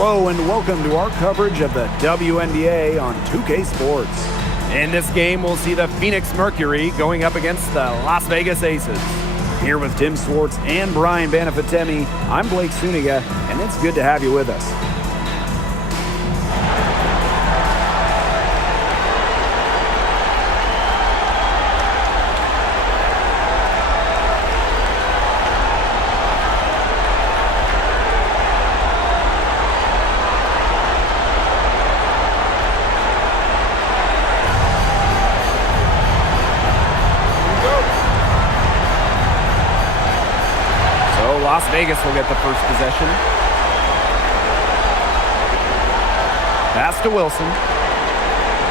Hello and welcome to our coverage of the WNBA on 2K Sports. In this game, we'll see the Phoenix Mercury going up against the Las Vegas Aces. Here with Tim Swartz and Brian Banafitemi, I'm Blake Suniga, and it's good to have you with us. Las Vegas will get the first possession. Pass to Wilson.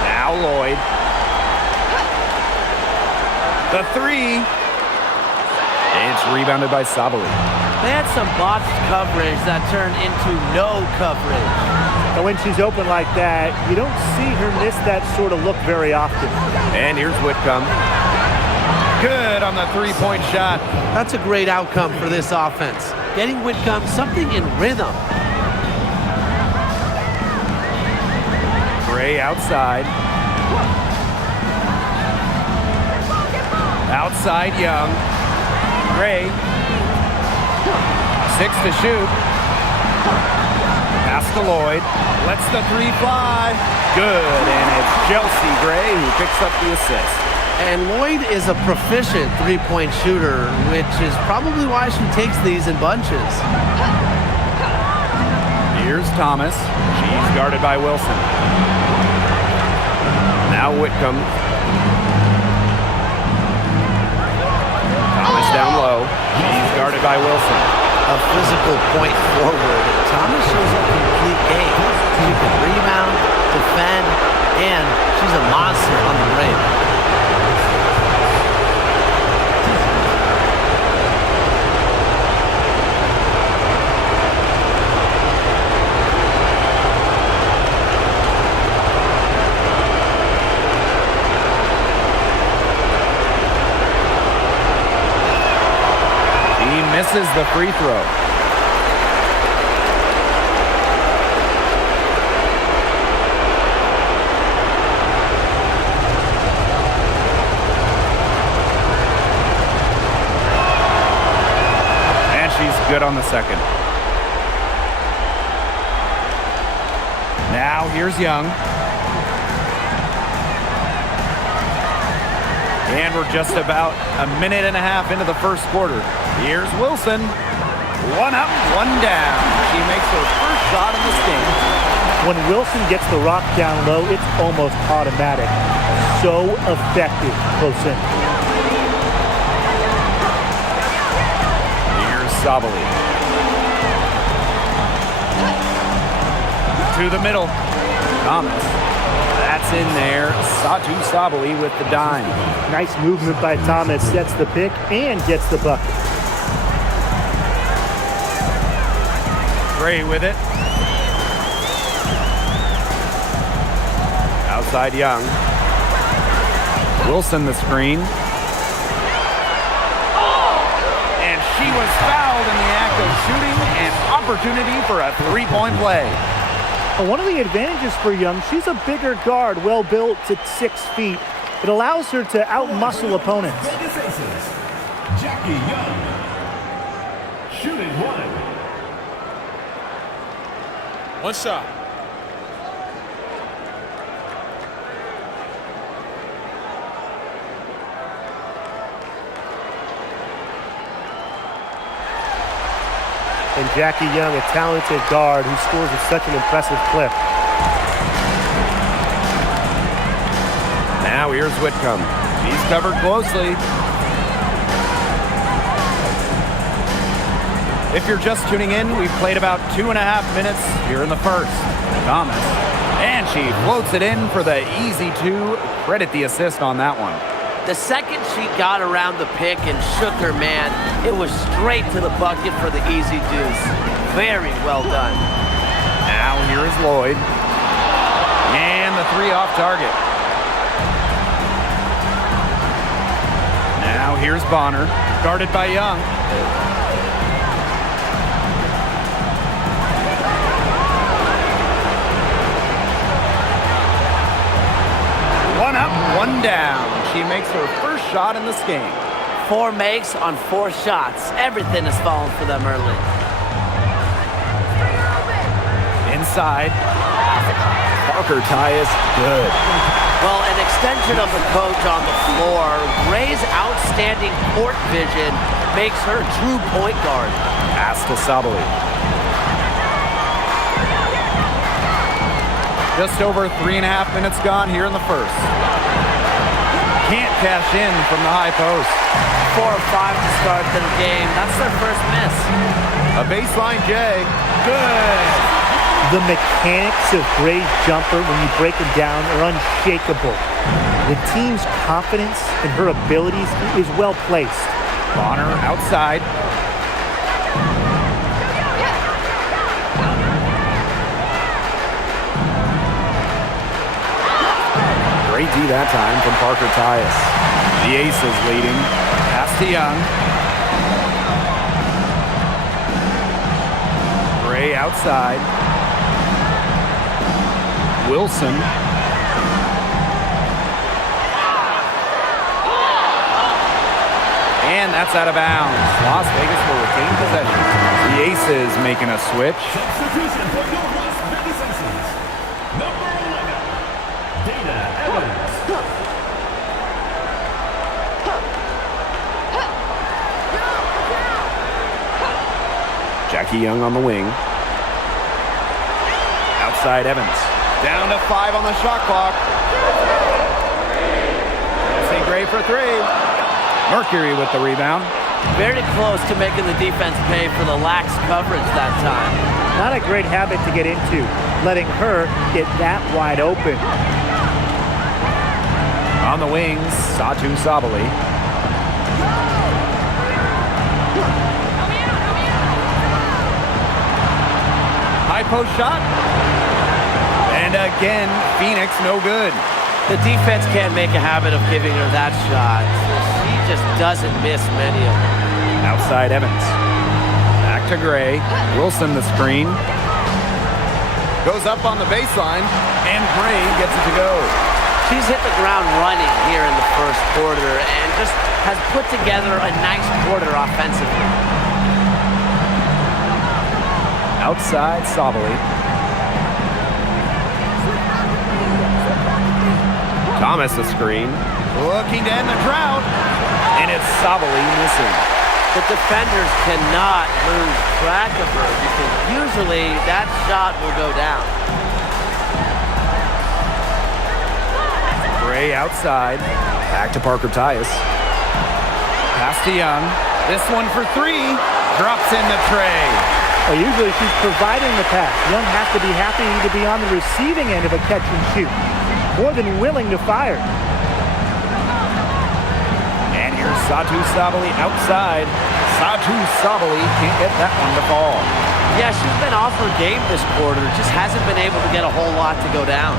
Now Lloyd. The three. It's rebounded by Sabali. They had some botched coverage that turned into no coverage. And when she's open like that, you don't see her miss that sort of look very often. And here's Whitcomb. Good on the three-point shot. That's a great outcome for this offense. Getting Whitcomb something in rhythm. Gray outside. Outside Young. Gray. 6 to shoot. Pass to Lloyd. Lets the three fly. Good, and it's Chelsea Gray who picks up the assist. And Lloyd is a proficient three-point shooter, which is probably why she takes these in bunches. Here's Thomas. She's guarded by Wilson. Now Whitcomb. Thomas down low. She's guarded by Wilson. A physical point forward. Thomas shows a complete game. She can rebound, defend, and she's a monster on the rim. Misses the free throw. And she's good on the second. Now here's Young. And we're just about a minute and a half into the first quarter. Here's Wilson. One up, one down. She makes her first shot in this game. When Wilson gets the rock down low, it's almost automatic. So effective close in. Here's Sabali. To the middle. Thomas. That's in there. Satu Sabali with the dime. Nice movement by Thomas. Sets the pick and gets the bucket. Gray with it. Outside Young. Wilson the screen. And she was fouled in the act of shooting. An opportunity for a three-point play. One of the advantages for Young, she's a bigger guard, well built at 6 feet. It allows her to outmuscle opponents. Jackie Young. Shooting one. One shot. And Jackie Young, a talented guard who scores at such an impressive clip. Now here's Whitcomb. She's covered closely. If you're just tuning in, we've played about 2.5 minutes here in the first. Thomas. And she floats it in for the easy two. Credit the assist on that one. The second she got around the pick and shook her man, it was straight to the bucket for the easy deuce. Very well done. Now here is Lloyd. And the three off target. Now here's Bonner, guarded by Young. down. She makes her first shot in this game. 4 makes on 4 shots. Everything has fallen for them early. Inside. Parker Tyus, good. Well, an extension of the coach on the floor. Ray's outstanding court vision makes her true point guard. Pass to Sabali. Just over 3.5 minutes gone here in the first. Can't cash in from the high post. 4 or 5 to start the game. That's their first miss. A baseline J. Good. The mechanics of Gray's jumper, when you break it down, are unshakable. The team's confidence in her abilities is well placed. Bonner outside. Great D that time from Parker Tyus. The Aces leading. Pass to Young. Gray outside. Wilson. And that's out of bounds. Las Vegas will retain possession. The Aces making a switch. Substitution for your Las Vegas Aces. Number 11, Dana Evans. Jackie Young on the wing. Outside Evans. Down to 5 on the shot clock. St. Gray for 3. Mercury with the rebound. Very close to making the defense pay for the lax coverage that time. Not a great habit to get into, letting her get that wide open. On the wings, Satu Sabali. High post shot. And again, Phoenix no good. The defense can't make a habit of giving her that shot. She just doesn't miss many of them. Outside Evans. Back to Gray. Wilson the screen. Goes up on the baseline, and Gray gets it to go. She's hit the ground running here in the first quarter and just has put together a nice quarter offensively. Outside Sabali. Thomas the screen. Looking to end the drought. And it's Sabali missing. The defenders cannot lose track of her because usually that shot will go down. Gray outside. Back to Parker Tyus. Pass to Young. This one for 3. Drops in the tray. Well, usually she's providing the pass. Young has to be happy to be on the receiving end of a catch and shoot. More than willing to fire. And here's Satu Sabali outside. Satu Sabali can't get that one to fall. Yeah, she's been off her game this quarter. Just hasn't been able to get a whole lot to go down.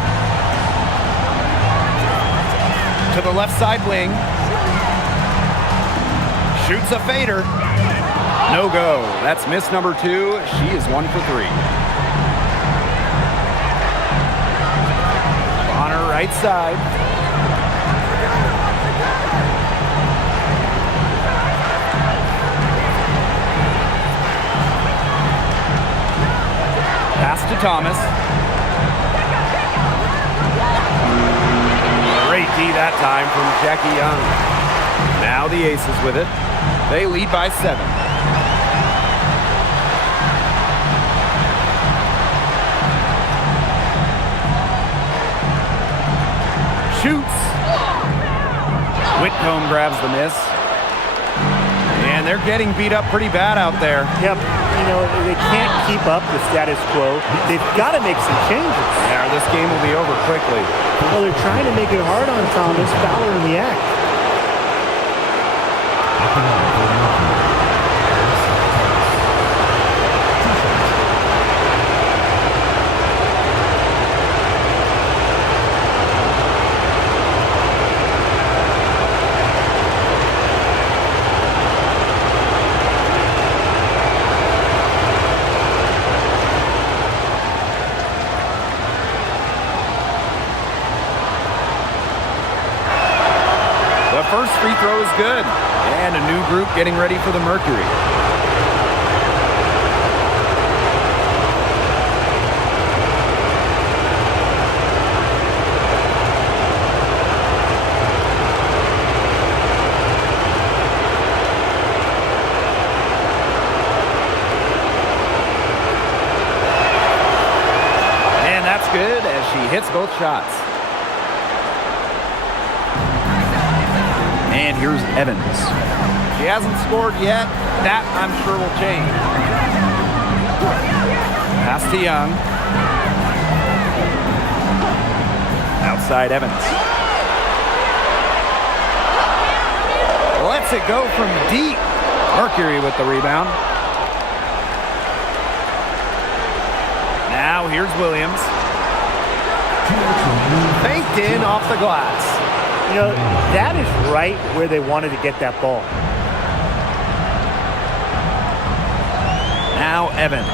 To the left side wing. Shoots a fader. No go. That's miss number 2. She is 1 for 3. Bonner right side. Pass to Thomas. Great D that time from Jackie Young. Now the Aces with it. They lead by 7. Shoots. Whitcomb grabs the miss. And they're getting beat up pretty bad out there. Yep, you know, they can't keep up the status quo. They've got to make some changes. Yeah, this game will be over quickly. Well, they're trying to make it hard on Thomas. Fowler in the act. first free throw is good. And a new group getting ready for the Mercury. And that's good as she hits both shots. And here's Evans. She hasn't scored yet. That, I'm sure, will change. Pass to Young. Outside Evans. Lets it go from deep. Mercury with the rebound. Now here's Williams. Faked in off the glass. You know, that is right where they wanted to get that ball. Now Evans.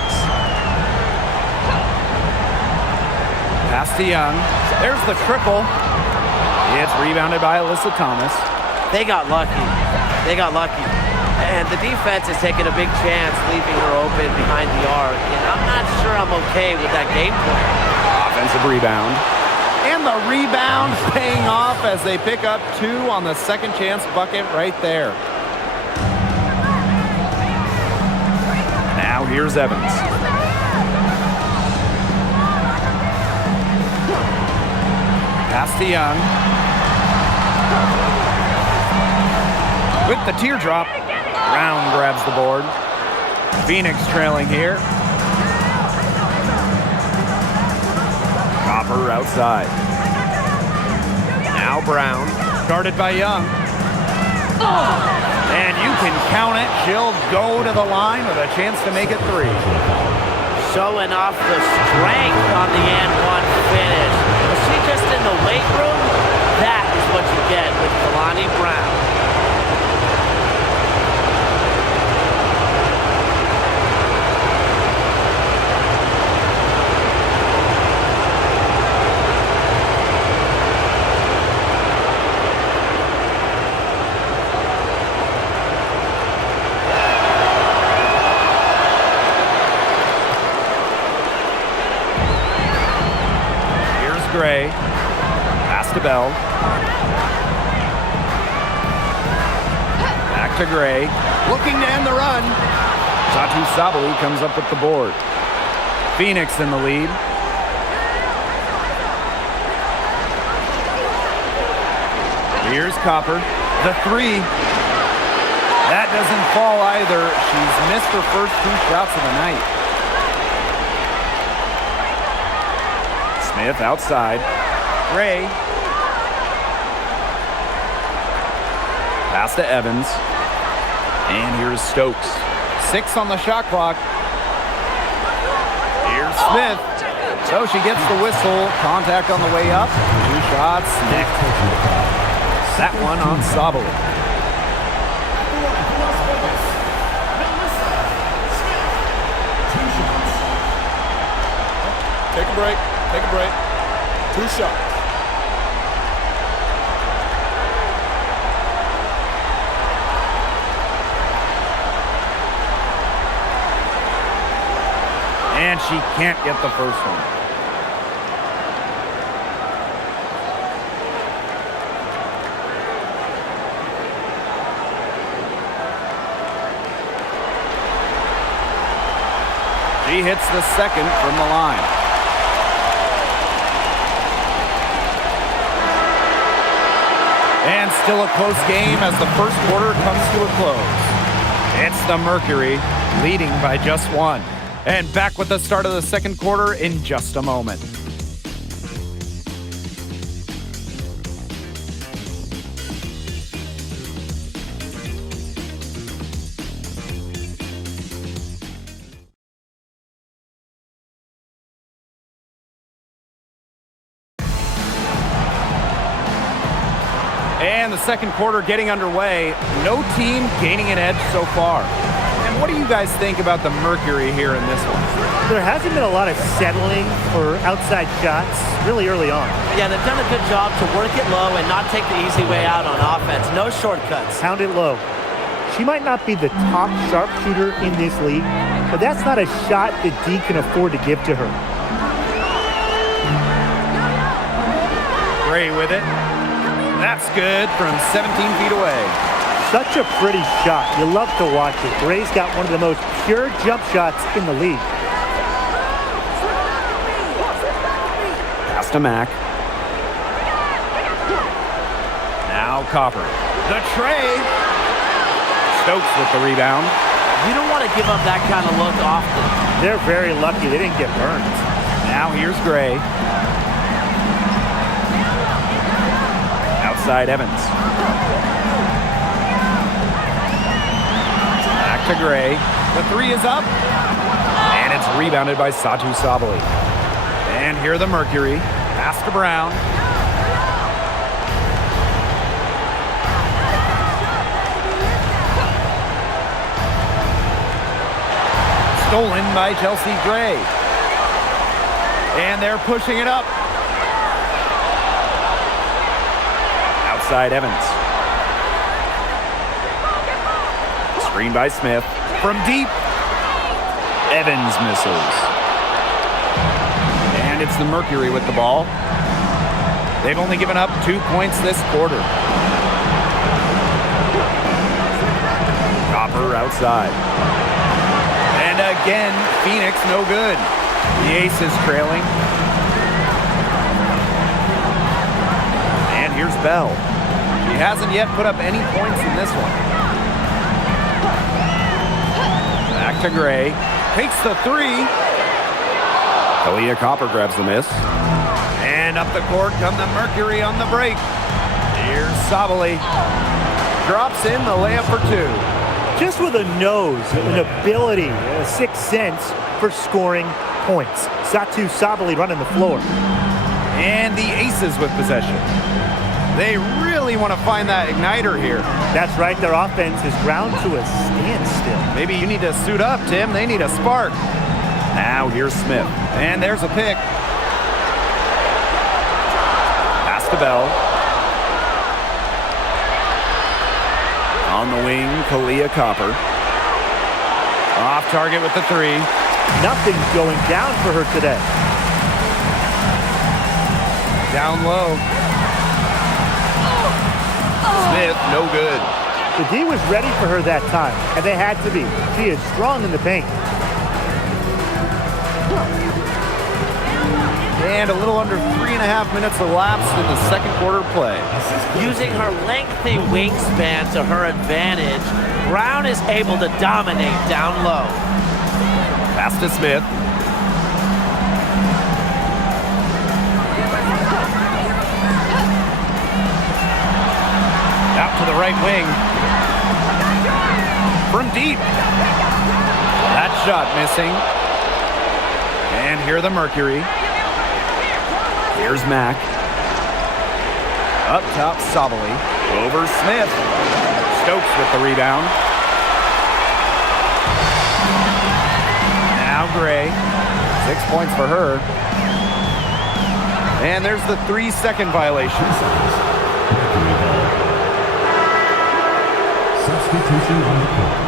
Pass to Young. There's the triple. It's rebounded by Alyssa Thomas. They got lucky. And the defense is taking a big chance, leaving her open behind the arc. And I'm not sure I'm okay with that game plan. Offensive rebound. And the rebound paying off as they pick up 2 on the second chance bucket right there. Now here's Evans. Pass to Young. With the teardrop, Brown grabs the board. Phoenix trailing here. Copper outside. Now Brown, guarded by Young. And you can count it. She'll go to the line with a chance to make it 3. Showing off the strength on the and-one finish. Was she just in the weight room? That is what you get with Kalani Brown. Gray. Pass to Bell. Back to Gray. Looking to end the run. Tatu Sabali comes up with the board. Phoenix in the lead. Here's Copper. The 3. That doesn't fall either. She's missed her first 2 shots of the night. Smith outside. Gray. Pass to Evans. And here's Stokes. 6 on the shot clock. Here's Smith. So she gets the whistle. Contact on the way up. 2 shots. Next. That one on Sabali. Take a break. Take a break. 2 shots. And she can't get the first one. She hits the second from the line. And still a close game as the first quarter comes to a close. It's the Mercury leading by just 1. And back with the start of the second quarter in just a moment. And the second quarter getting underway. No team gaining an edge so far. And What do you guys think about the Mercury here in this one? There hasn't been a lot of settling for outside shots really early on. Yeah, they've done a good job to work it low and not take the easy way out on offense. No shortcuts. Pound it low. She might not be the top sharpshooter in this league, but that's not a shot that D can afford to give to her. Gray with it. That's good from 17 feet away. Such a pretty shot. You love to watch it. Gray's got one of the most pure jump shots in the league. Pass to Mack. Now Copper. The tray. Stokes with the rebound. You don't want to give up that kind of look often. They're very lucky they didn't get burned. Now here's Gray. Outside Evans. Back to Gray. The three is up. And it's rebounded by Satu Sabali. And here the Mercury. Pass to Brown. Stolen by Chelsea Gray. And they're pushing it up. Outside Evans. Screen by Smith. From deep. Evans misses. And it's the Mercury with the ball. They've only given up 2 points this quarter. Copper outside. And again, Phoenix no good. The Ace is trailing. And here's Bell. He hasn't yet put up any points in this one. Back to Gray. Takes the three. Kalia Copper grabs the miss. And up the court come the Mercury on the break. Here's Sabali. Drops in the layup for two. Just with a nose, an ability, a sixth sense for scoring points. Satu Sabali running the floor. And the Aces with possession. They really want to find that igniter here. That's right, their offense is ground to a standstill. Maybe you need to suit up, Tim. They need a spark. Now here's Smith. And there's a pick. Pass to Bell. On the wing, Kalia Copper. Off target with the three. Nothing's going down for her today. Down low. Smith, no good. The D was ready for her that time, and they had to be. She is strong in the paint. And a little under 3.5 minutes elapsed in the second quarter play. Using her lengthy wingspan to her advantage, Brown is able to dominate down low. Pass to Smith. Out to the right wing. From deep. That shot missing. And here the Mercury. Here's Mack. Up top, Sabali. Over Smith. Stokes with the rebound. Now Gray. 6 points for her. And there's the 3-second violation. Substitution on the court.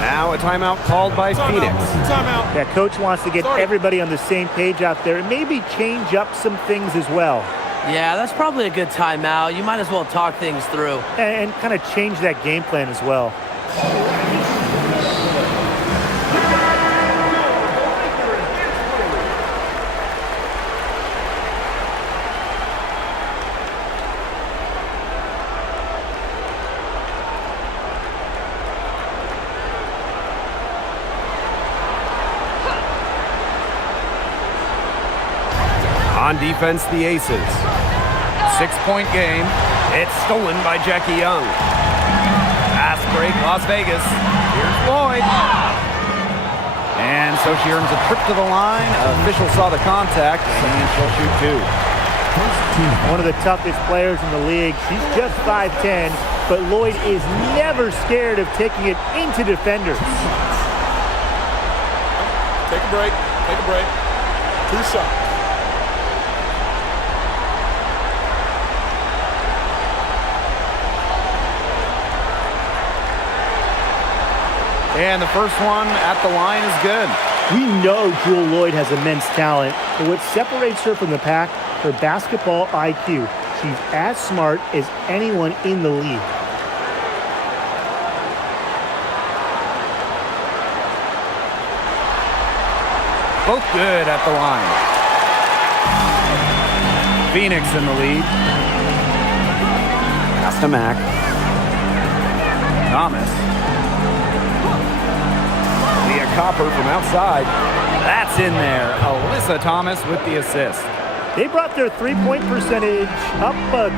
Now a timeout called by Phoenix. Timeout. Yeah, coach wants to get everybody on the same page out there and maybe change up some things as well. Yeah, that's probably a good timeout. You might as well talk things through. And kind of change that game plan as well. On defense, the Aces. 6-point game. It's stolen by Jackie Young. Fast break, Las Vegas. Here's Floyd. And so she earns a trip to the line. Official saw the contact, and she'll shoot two. One of the toughest players in the league. She's just 5'10", but Lloyd is never scared of taking it into defenders. Take a break. Take a break. Two shots. And the first one at the line is good. We know Jewel Lloyd has immense talent, but what separates her from the pack, her basketball IQ. She's as smart as anyone in the league. Both good at the line. Phoenix in the lead. Pass to Mack. Thomas. Leah Copper from outside. That's in there. Alyssa Thomas with the assist. They brought their three-point percentage up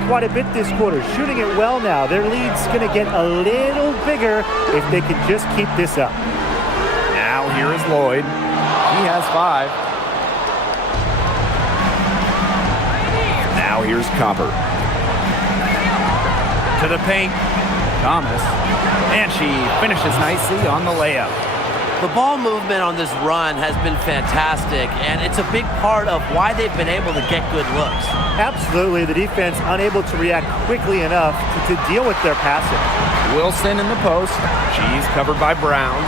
quite a bit this quarter, shooting it well now. Their lead's going to get a little bigger if they can just keep this up. Now here is Lloyd. He has 5. Now here's Copper. To the paint. Thomas. And she finishes nicely on the layup. The ball movement on this run has been fantastic, and it's a big part of why they've been able to get good looks. Absolutely. The defense unable to react quickly enough to deal with their passing. Wilson in the post. She's covered by Brown.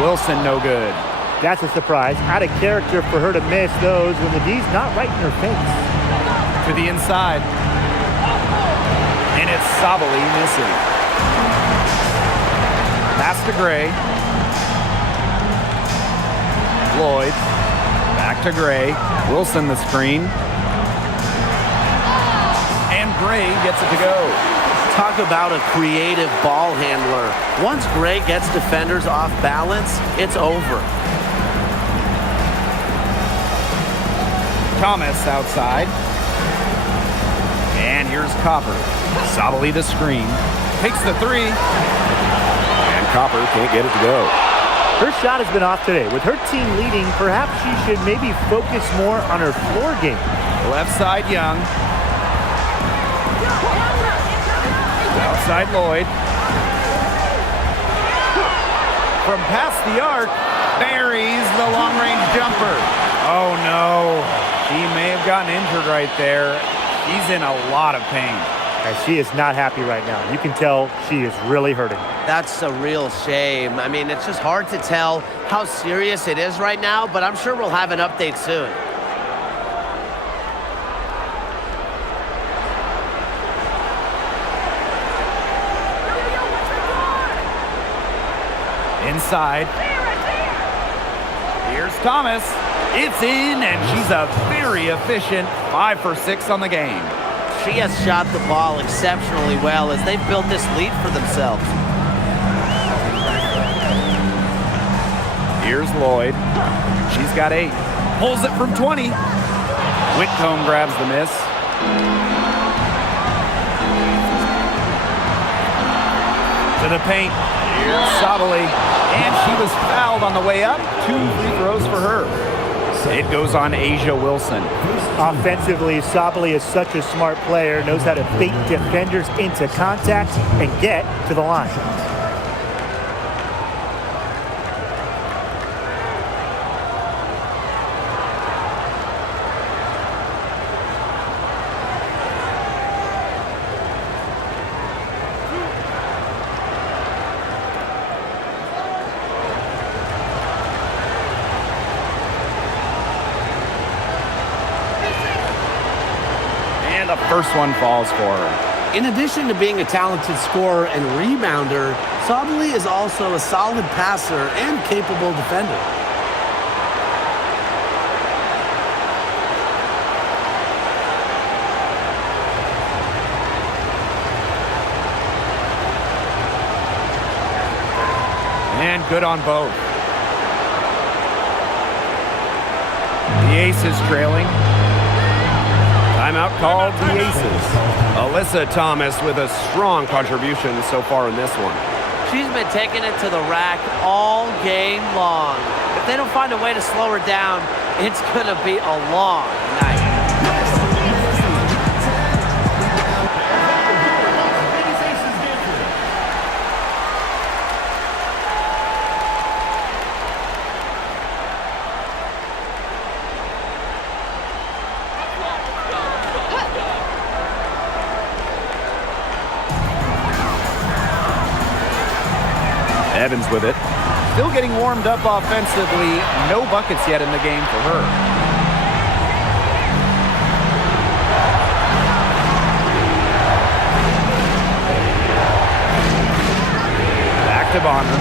Wilson no good. That's a surprise. Out of character for her to miss those when the D's not right in her face. To the inside. And it's Sabali missing. Pass to Gray. Lloyd. Back to Gray. Wilson the screen. And Gray gets it to go. Talk about a creative ball handler. Once Gray gets defenders off balance, it's over. Thomas outside. And here's Copper. Sabali the screen. Takes the 3. And Copper can't get it to go. Her shot has been off today. With her team leading, perhaps she should maybe focus more on her floor game. Left side, Young. Outside, Lloyd. From past the arc, buries the long-range jumper. Oh, no. She may have gotten injured right there. She's in a lot of pain. And she is not happy right now. You can tell she is really hurting. That's a real shame. I mean, it's just hard to tell how serious it is right now, but I'm sure we'll have an update soon. Inside. Here's Thomas. It's in, and she's a very efficient 5 for 6 on the game. She has shot the ball exceptionally well as they've built this lead for themselves. Here's Lloyd. She's got 8. Pulls it from 20. Whitcomb grabs the miss. To the paint. Here's Sabali. And she was fouled on the way up. 2 free throws for her. It goes on Asia Wilson. Offensively, Sabali is such a smart player, knows how to bait defenders into contact and get to the line. The first one falls for her. In addition to being a talented scorer and rebounder, Sabali is also a solid passer and capable defender. And good on both. The Aces trailing. Timeout called the Aces. Alyssa Thomas with a strong contribution so far in this one. She's been taking it to the rack all game long. If they don't find a way to slow her down, it's going to be a long night. Evans with it. Still getting warmed up offensively. No buckets yet in the game for her. Back to Bonner.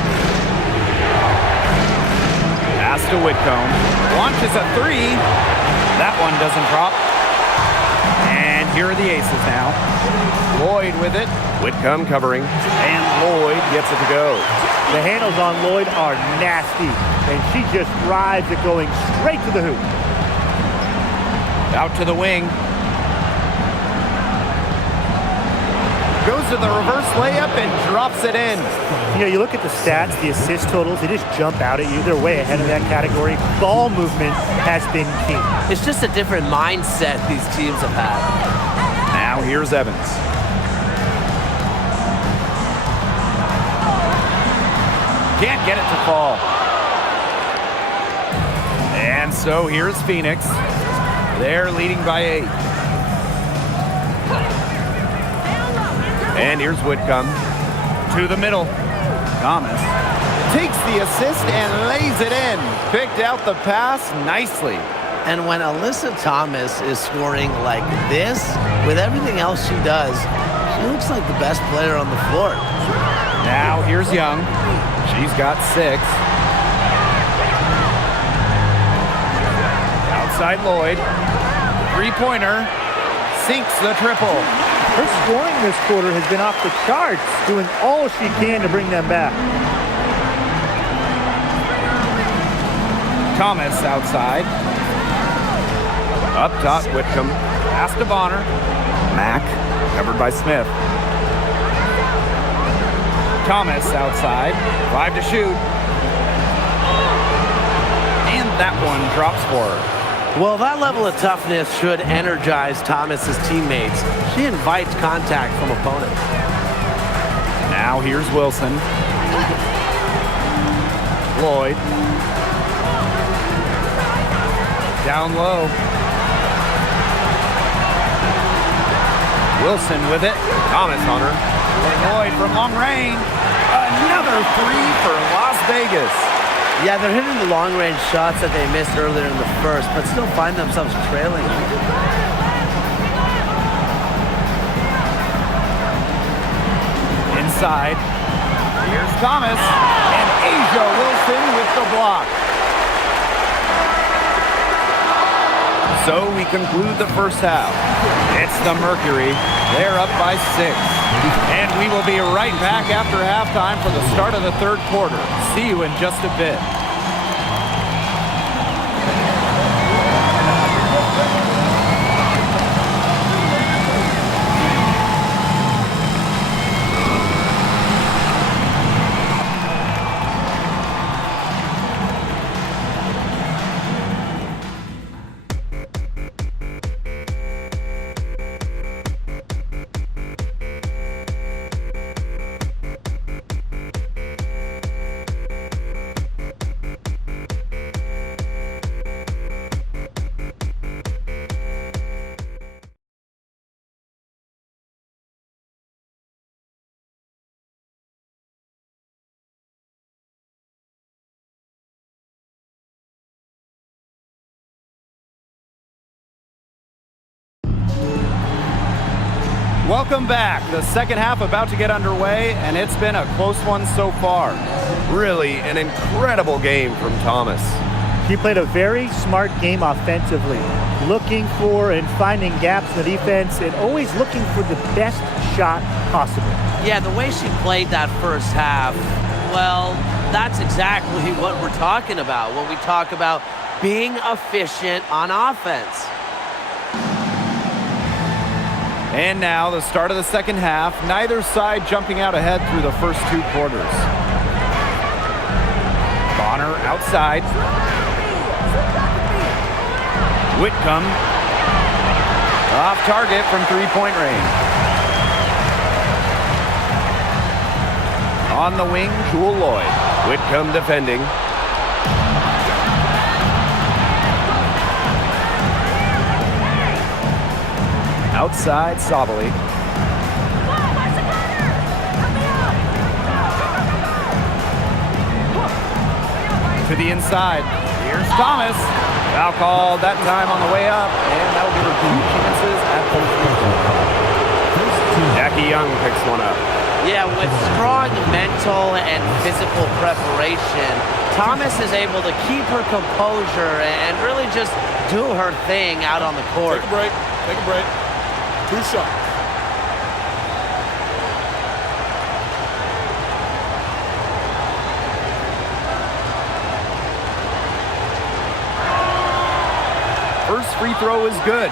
Pass to Whitcomb. Launches a three. That one doesn't drop. And here are the aces now. Lloyd with it. Whitcomb covering. And Lloyd gets it to go. The handles on Lloyd are nasty, and she just thrives at going straight to the hoop. Out to the wing. Goes to the reverse layup and drops it in. You know, you look at the stats, the assist totals, they just jump out at you. They're way ahead of that category. Ball movement has been key. It's just a different mindset these teams have had. Now here's Evans. Can't get it to fall. And so here's Phoenix. They're leading by 8. And here's Whitcomb. To the middle. Thomas takes the assist and lays it in. Picked out the pass nicely. And when Alyssa Thomas is scoring like this, with everything else she does, she looks like the best player on the floor. Now here's Young. She's got 6. Outside Lloyd. Three-pointer. Sinks the triple. Her scoring this quarter has been off the charts, doing all she can to bring them back. Thomas outside. Up top, Whitcomb. Pass to Bonner. Mack, covered by Smith. Thomas outside. 5 to shoot. And that one drops for her. Well, that level of toughness should energize Thomas's teammates. She invites contact from opponents. Now here's Wilson. Lloyd. Down low. Wilson with it. Thomas on her. Lloyd from long range. Another 3 for Las Vegas. Yeah, they're hitting the long-range shots that they missed earlier in the first, but still find themselves trailing. Inside. Here's Thomas. And Asia Wilson with the block. So we conclude the first half. It's the Mercury. They're up by 6. And we will be right back after halftime for the start of the third quarter. See you in just a bit. Welcome back. The second half about to get underway, and it's been a close one so far. Really an incredible game from Thomas. She played a very smart game offensively, looking for and finding gaps in the defense and always looking for the best shot possible. Yeah, the way she played that first half, well, that's exactly what we're talking about when we talk about being efficient on offense. And now the start of the second half. Neither side jumping out ahead through the first 2 quarters. Bonner outside. Whitcomb off target from 3-point range. On the wing, Jewel Lloyd. Whitcomb defending. Outside, Sabali. To the inside. Here's Thomas. Foul called that time on the way up, and that'll give her 2 chances at the free throw. Jackie Young picks one up. Yeah, with strong mental and physical preparation, Thomas is able to keep her composure and really just do her thing out on the court. Take a break. Take a break. 2 shots. First free throw is good.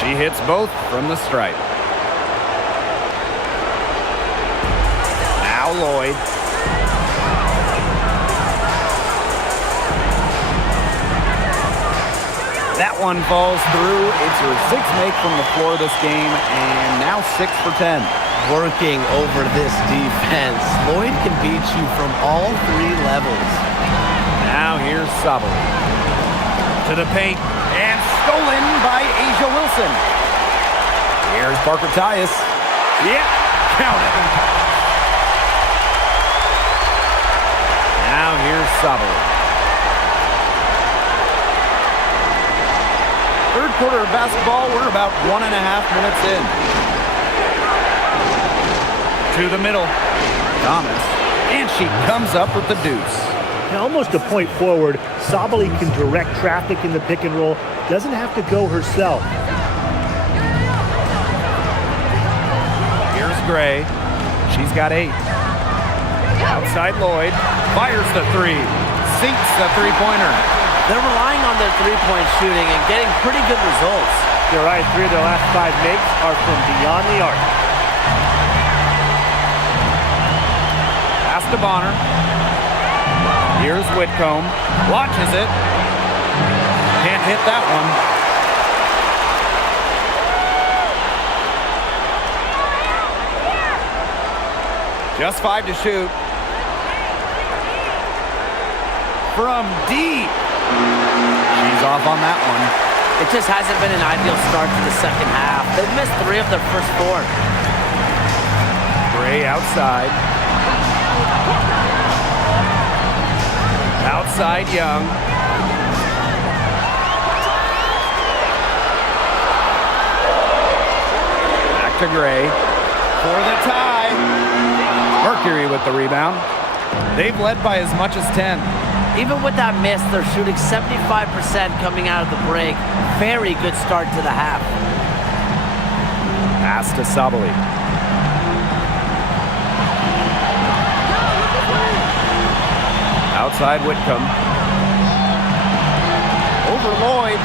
She hits both from the stripe. Now Lloyd. That one falls through. It's her 6th make from the floor this game, and now 6 for 10. Working over this defense, Lloyd can beat you from all 3 levels. Now here's Sabali. To the paint, and stolen by Asia Wilson. Here's Parker Tyus. Yep, count it. Now here's Sabali. Third quarter of basketball, we're about 1.5 minutes in. To the middle, Thomas, and she comes up with the deuce. Now, almost a point forward, Sabali can direct traffic in the pick and roll, doesn't have to go herself. Here's Gray. She's got 8. Outside Lloyd, fires the 3, sinks the 3-pointer. They're relying on their 3-point shooting and getting pretty good results. You're right, 3 of their last 5 makes are from beyond the arc. Pass to Bonner. Here's Whitcomb. Launches it. Can't hit that one. Just 5 to shoot. From deep. She's off on that one. It just hasn't been an ideal start to the second half. They've missed 3 of their first 4. Gray outside. Outside Young. Back to Gray. For the tie. Mercury with the rebound. They've led by as much as 10. Even with that miss, they're shooting 75% coming out of the break. Very good start to the half. Pass to Sabali. Outside Whitcomb. Over Lloyd.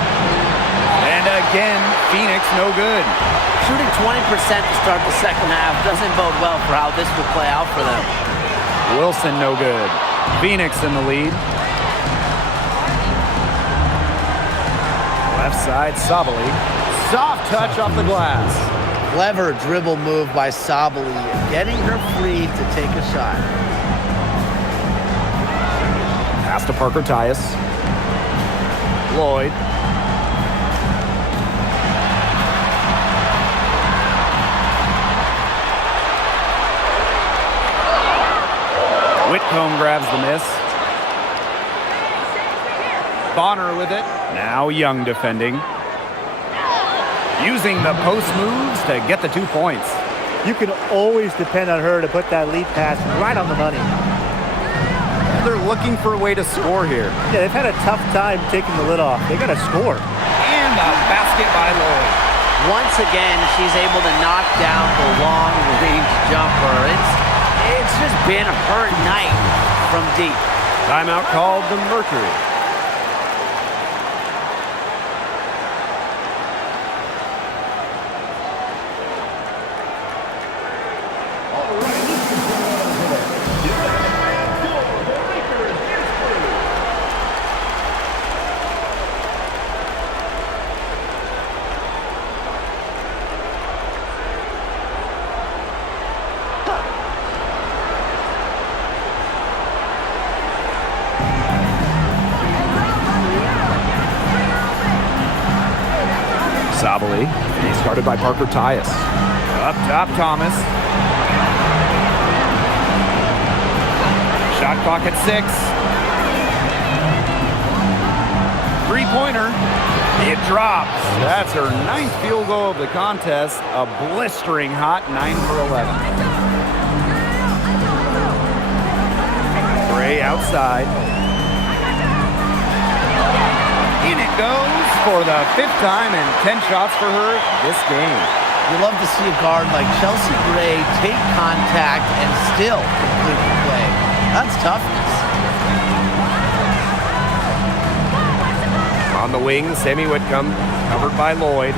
And again, Phoenix no good. Shooting 20% to start the second half doesn't bode well for how this will play out for them. Wilson no good. Phoenix in the lead. Left side, Sabali. Soft touch off the glass. Clever dribble move by Sabali, getting her free to take a shot. Pass to Parker Tyus. Lloyd. Whitcomb grabs the miss. Bonner with it. Now Young defending. Using the post moves to get the 2 points. You can always depend on her to put that lead pass right on the money. they're looking for a way to score here. Yeah, they've had a tough time taking the lid off. They got to score. And a basket by Lloyd. Once again, she's able to knock down the long-range jumper. It's just been her night from deep. Timeout called the Mercury. Sabali, he's guarded by Parker Tyus. Up top, Thomas. Shot clock at 6. Three-pointer. It drops. That's her 9th field goal of the contest. A blistering hot 9 for 11. Gray outside. In it goes for the 5th time and 10 shots for her this game. You love to see a guard like Chelsea Gray take contact and still complete the play. That's toughness. On the wing, Sammy Whitcomb, covered by Lloyd.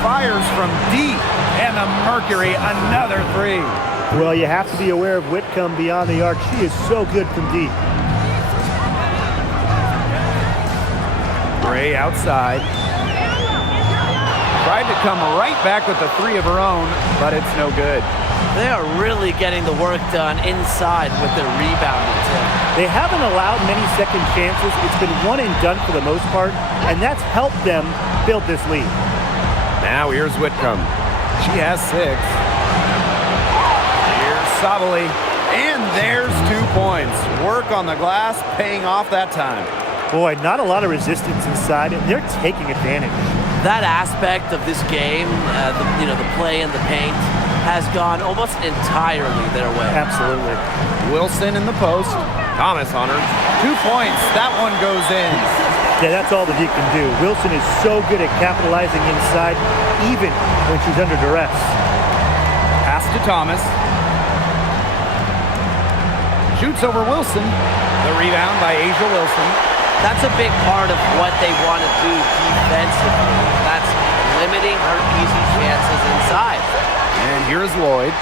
Fires from deep, and the Mercury, another 3. Well, you have to be aware of Whitcomb beyond the arc. She is so good from deep. Gray outside. Tried to come right back with the 3 of her own, but it's no good. They are really getting the work done inside with their rebounding tip. They haven't allowed many second chances. It's been one and done for the most part, and that's helped them build this lead. Now here's Whitcomb. She has 6. Here's Sabali. And there's 2 points. Work on the glass, paying off that time. Boy, not a lot of resistance inside, and they're taking advantage. That aspect of this game, the play in the paint, has gone almost entirely their way. Absolutely. Wilson in the post. Thomas on her. 2 points. That one goes in. Yeah, that's all that he can do. Wilson is so good at capitalizing inside, even when she's under duress. Pass to Thomas. Shoots over Wilson. The rebound by Asia Wilson. That's a big part of what they want to do defensively. That's limiting her easy chances inside. And here's Lloyd.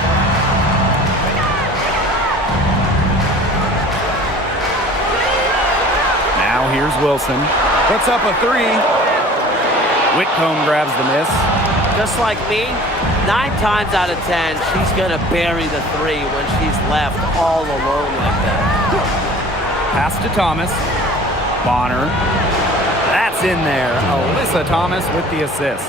Now here's Wilson. Puts up a 3. Whitcomb grabs the miss. Just like me, 9 times out of 10, she's going to bury the 3 when she's left all alone like that. Pass to Thomas. Bonner. That's in there. Alyssa Thomas with the assist.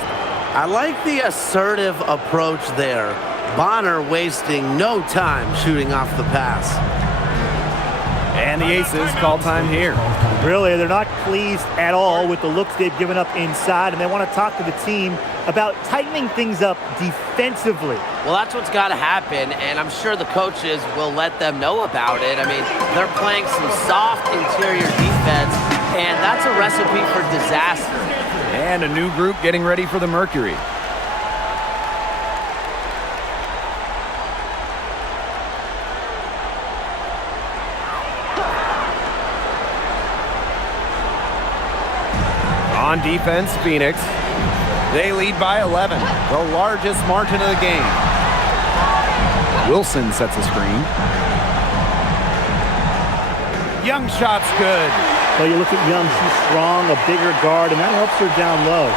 I like the assertive approach there. Bonner wasting no time shooting off the pass. And the Aces call time here. Really, they're not pleased at all with the looks they've given up inside, and they want to talk to the team about tightening things up defensively. Well, that's what's got to happen, and I'm sure the coaches will let them know about it. I mean, they're playing some soft interior defense, and that's a recipe for disaster. And a new group getting ready for the Mercury. On defense, Phoenix. They lead by 11, the largest margin of the game. Wilson sets a screen. Young shot's good. Well, you look at Young, she's strong, a bigger guard, and that helps her down low.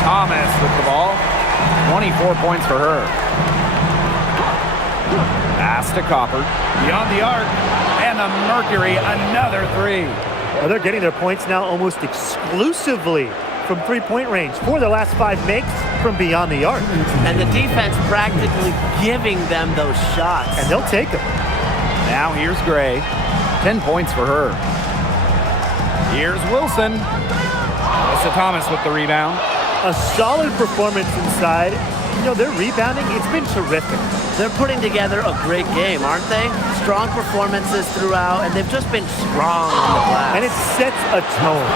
Thomas with the ball. 24 points for her. Pass to Copper. Beyond the arc. And the Mercury, another 3. Well, they're getting their points now almost exclusively from three-point range. 4 of their last 5 makes from beyond the arc. And the defense practically giving them those shots. And they'll take them. Now here's Gray. 10 points for her. Here's Wilson. Alyssa Thomas with the rebound. A solid performance inside. You know, their rebounding, it's been terrific. They're putting together a great game, aren't they? Strong performances throughout, and they've just been strong on the glass. And it sets a tone.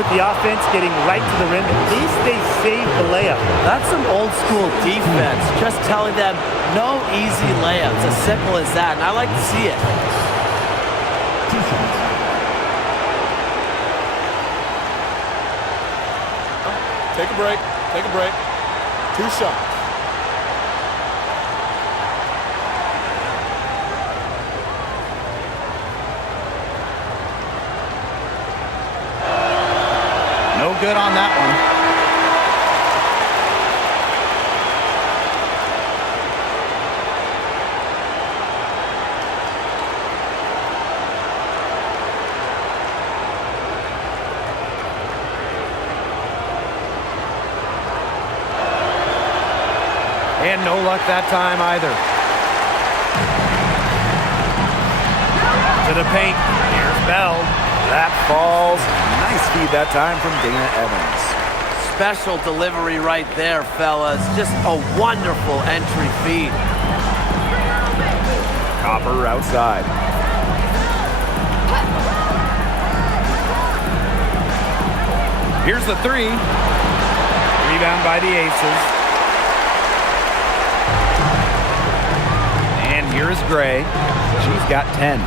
With the offense getting right to the rim, at least they saved the layup. That's some old school defense, just telling them no easy layups, as simple as that, and I like to see it. Take a break. Take a break. 2 shots. No good on that one. And no luck that time either. To the paint. Here's Bell. That falls. Nice feed that time from Dana Evans. Special delivery right there, fellas. Just a wonderful entry feed. Copper outside. Here's the three. Rebound by the Aces. And here's Gray. She's got 10.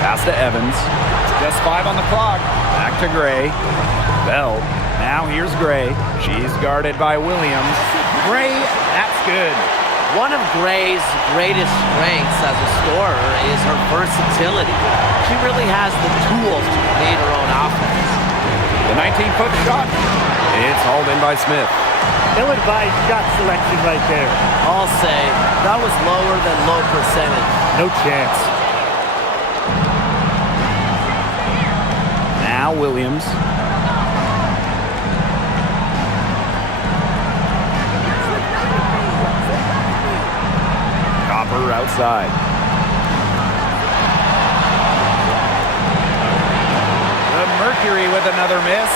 Pass to Evans. Just 5 on the clock. Back to Gray. Bell. Now here's Gray. She's guarded by Williams. Gray, that's good. One of Gray's greatest strengths as a scorer is her versatility. She really has the tools to create her own offense. The 19-foot shot. It's hauled in by Smith. Ill-advised shot selection right there. I'll say that was lower than low percentage. No chance. Now Williams. Copper outside. The Mercury with another miss.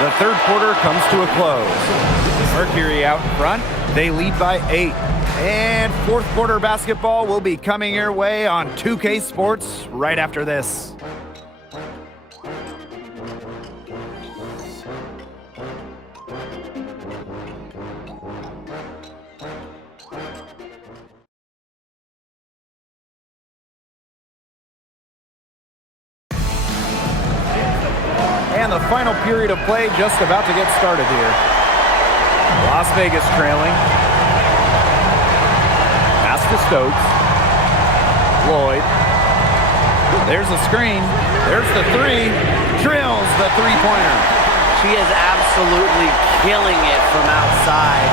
The third quarter comes to a close. Mercury out in front. They lead by 8. And fourth quarter basketball will be coming your way on 2K Sports right after this. And the final period of play just about to get started here. Las Vegas trailing. Pass to Stokes. Lloyd. There's the screen. There's the three. Drills the three-pointer. She is absolutely killing it from outside.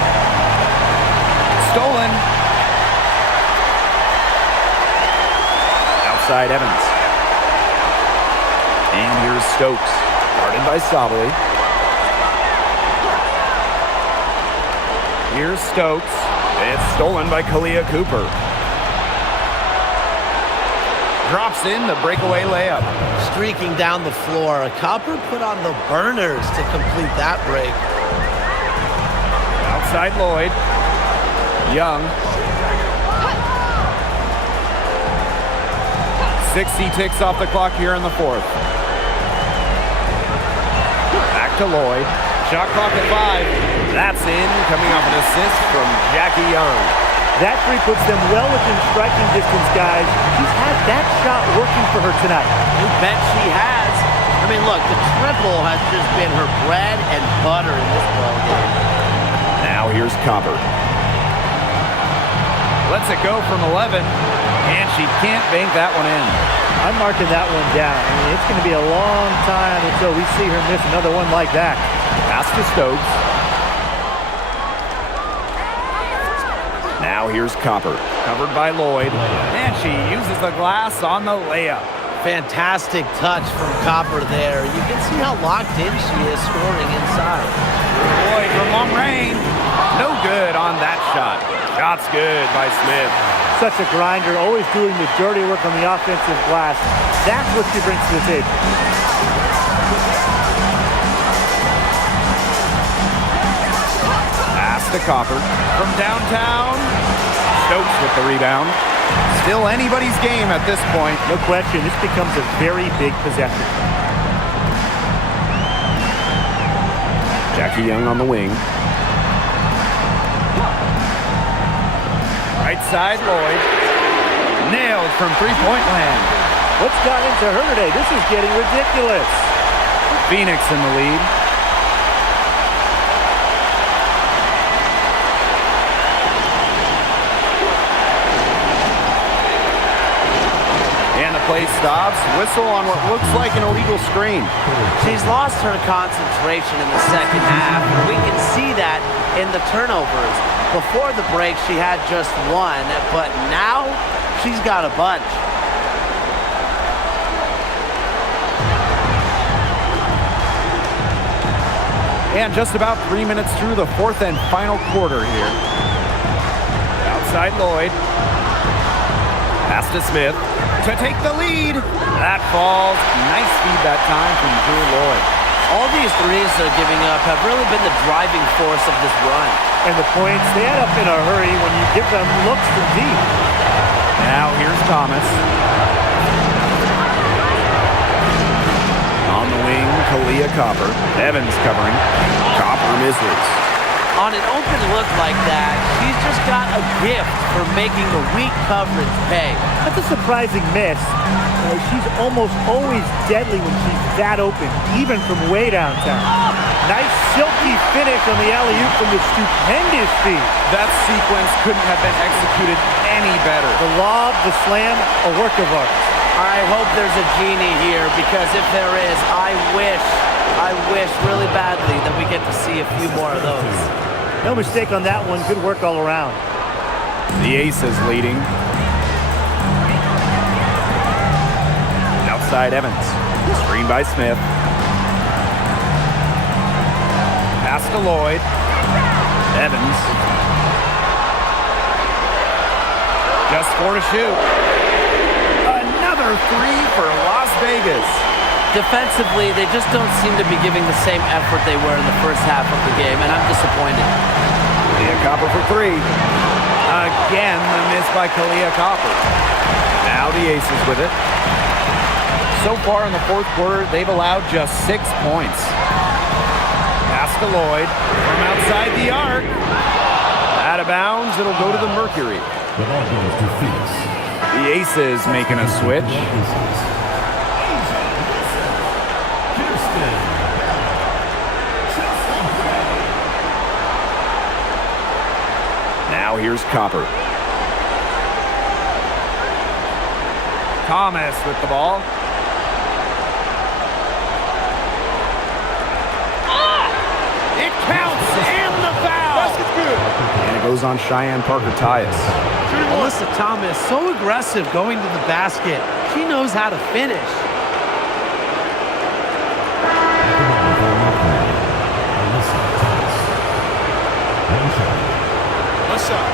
Stolen. Outside Evans. And here's Stokes. Guarded by Sabali. Here's Stokes. It's stolen by Kalia Cooper. Drops in the breakaway layup. Streaking down the floor. Copper put on the burners to complete that break. Outside Lloyd. Young. 60 ticks off the clock here in the fourth. Back to Lloyd. Shot clock at 5. That's in, coming off an assist from Jackie Young. That three puts them well within striking distance, guys. She's had that shot working for her tonight. You bet she has. I mean, look, the triple has just been her bread and butter in this ballgame. Now here's Copper. Lets it go from 11, and she can't bank that one in. I'm marking that one down. I mean, it's going to be a long time until we see her miss another one like that. Pass to Stokes. Now here's Copper. Covered by Lloyd. And she uses the glass on the layup. Fantastic touch from Copper there. You can see how locked in she is scoring inside. Lloyd from long range. No good on that shot. Shot's good by Smith. Such a grinder, always doing the dirty work on the offensive glass. That's what she brings to the table. Pass to Copper. From downtown, Stokes with the rebound. Still anybody's game at this point. No question, this becomes a very big possession. Jackie Young on the wing. Right side, Lloyd. Nailed from three-point land. What's got into her today? This is getting ridiculous. Phoenix in the lead. And the play stops. Whistle on what looks like an illegal screen. She's lost her concentration in the second half, and we can see that in the turnovers. Before the break, she had just one, but now she's got a bunch. And just about 3 minutes through the fourth and final quarter here. Outside Lloyd. Pass to Smith to take the lead. That falls. Nice feed that time from Drew Lloyd. All these threes they're giving up have really been the driving force of this run. And the points, they add up in a hurry when you give them looks from deep. Now here's Thomas. On the wing, Kalia Copper. Evans covering. Copper misses. On an open look like that, she's just got a gift for making the weak coverage pay. That's a surprising miss. She's almost always deadly when she's that open, even from way downtown. Nice silky finish on the alley-oop from the stupendous feed. That sequence couldn't have been executed any better. The lob, the slam, a work of art. I hope there's a genie here, because if there is, I wish really badly that we get to see a few more of those. No mistake on that one. Good work all around. The Aces leading. Outside Evans. Screen by Smith. Pass to Lloyd. Evans. Just 4 to shoot. Another three for Las Vegas. Defensively, they just don't seem to be giving the same effort they were in the first half of the game, and I'm disappointed. Kalia Copper for three. Again, the miss by Kalia Copper. Now the Aces with it. So far in the fourth quarter, they've allowed just 6 points. Pass to Lloyd from outside the arc. Out of bounds, it'll go to the Mercury. The ball goes to Phoenix. The Aces making a switch. Now here's Copper. Thomas with the ball. It counts and the foul. Basket's good. And it goes on Cheyenne Parker-Tyus. Alyssa Thomas, so aggressive going to the basket. She knows how to finish. Let's shot.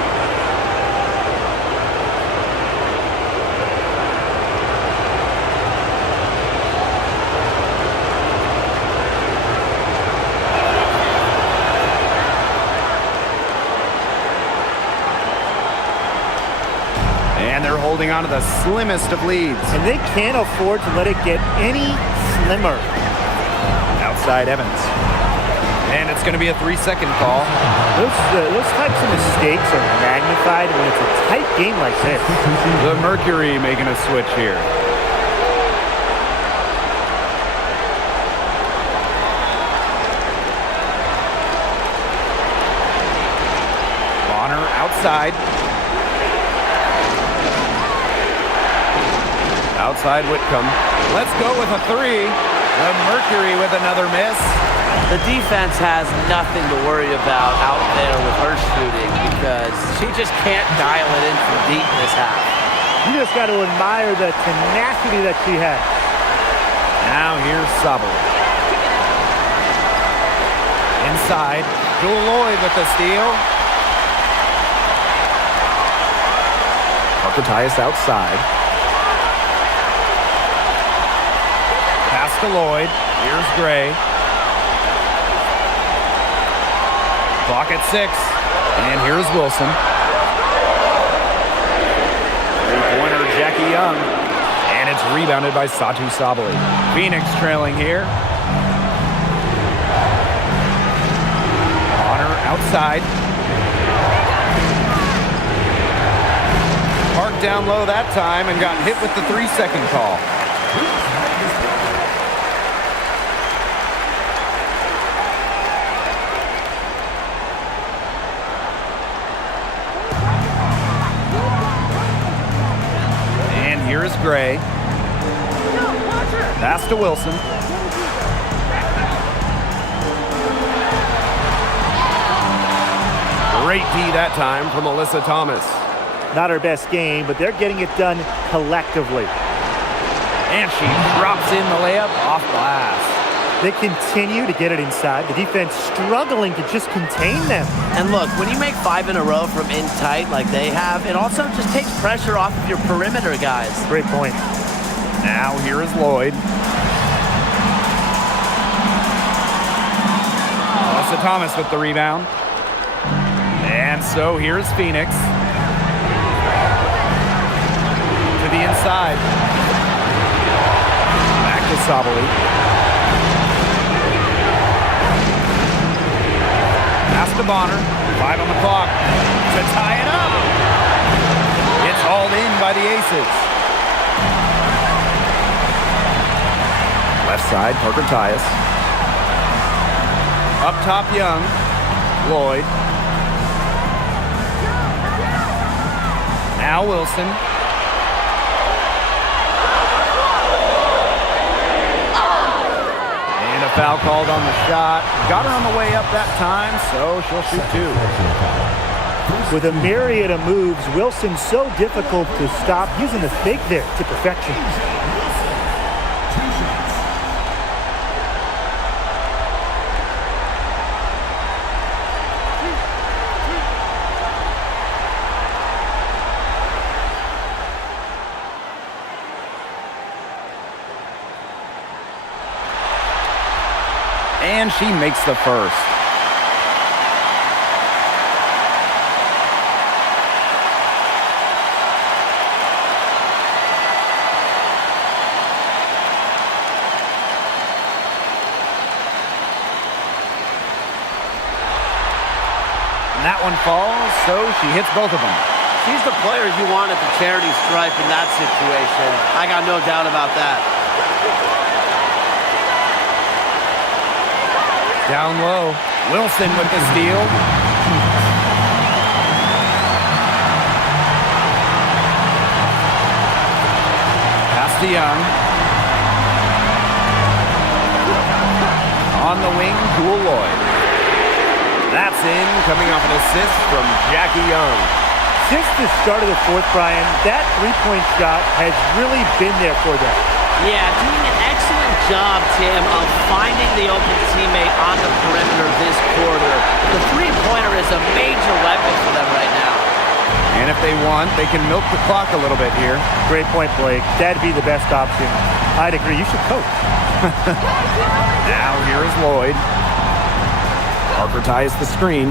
And they're holding on to the slimmest of leads. And they can't afford to let it get any slimmer. Outside Evans. And it's going to be a 3-second call. Those types of mistakes are magnified when it's a tight game like this. The Mercury making a switch here. Bonner outside. Outside Whitcomb. Let's go with a three. The Mercury with another miss. The defense has nothing to worry about out there with her shooting, because she just can't dial it in from deep this half. You just got to admire the tenacity that she has. Now here's Sabo. Inside. Jewel Lloyd with the steal. Archetyus outside. Pass to Lloyd. Here's Gray. Clock at 6. And here's Wilson. Three-pointer, Jackie Young. And it's rebounded by Satu Sabali. Phoenix trailing here. Honor outside. Parked down low that time and got hit with the 3-second call. Here's Gray. Pass to Wilson. Great D that time from Alyssa Thomas. Not her best game, but they're getting it done collectively. And she drops in the layup off glass. They continue to get it inside. The defense struggling to just contain them. And look, when you make 5 in a row from in tight like they have, it also just takes pressure off of your perimeter guys. Great point. Now here is Lloyd. Alyssa Thomas with the rebound. And so here's Phoenix. To the inside. Back to Sabali. Pass to Bonner. 5 on the clock to tie it up. It's hauled in by the Aces. Left side, Parker Tyus. Up top, Young. Lloyd. Now Wilson. And a foul called on the shot. Got her on the way up that time, so she'll shoot 2. With a myriad of moves, Wilson's so difficult to stop, using the fake there to perfection. And she makes the first. And that one falls, so she hits both of them. She's the player you want at the charity stripe in that situation. I got no doubt about that. Down low, Wilson with the steal. Pass to Young. On the wing, Jewel Lloyd. That's in, coming off an assist from Jackie Young. Since the start of the fourth, Brian, that three-point shot has really been there for them. Yeah, doing an excellent job, Tim, of finding the open teammate on the perimeter this quarter. The three-pointer is a major weapon for them right now. And if they want, they can milk the clock a little bit here. Great point, Blake. That'd be the best option. I'd agree. You should coach. Now here is Lloyd. Parker ties the screen.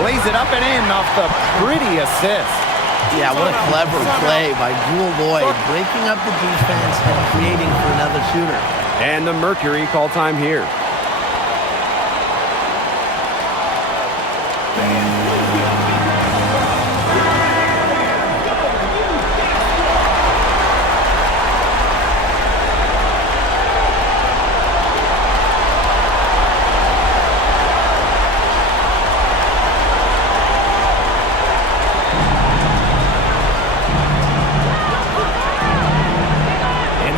Lays it up and in off the pretty assist. Yeah, what a clever play by Jewel Lloyd, breaking up the defense and creating for another shooter. And the Mercury call time here.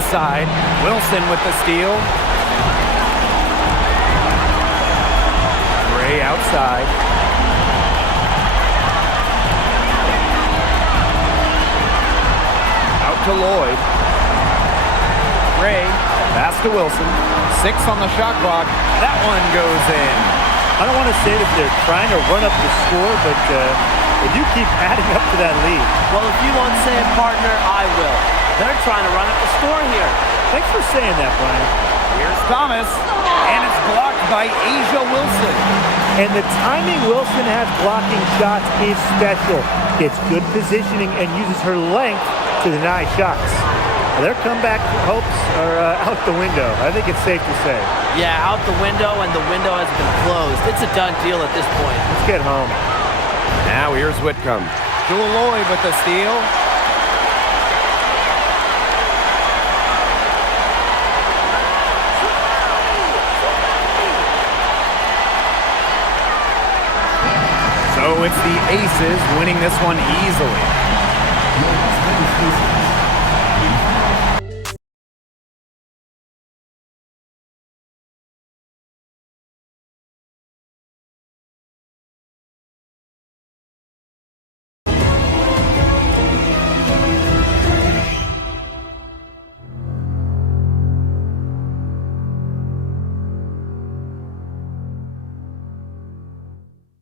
Inside, Wilson with the steal. Gray outside. Out to Lloyd. Gray, pass to Wilson. 6 on the shot clock. That one goes in. I don't want to say that they're trying to run up the score, but They do keep adding up to that lead. Well, if you won't say it, partner, I will. They're trying to run up the score here. Thanks for saying that, Brian. Here's Thomas, and it's blocked by Asia Wilson. And the timing Wilson has blocking shots is special. Gets good positioning and uses her length to deny shots. Their comeback hopes are out the window. I think it's safe to say. Yeah, out the window, and the window has been closed. It's a done deal at this point. Let's get home. Now here's Whitcomb. Jewel Lloyd with the steal. So it's the Aces winning this one easily. Your Las Vegas Aces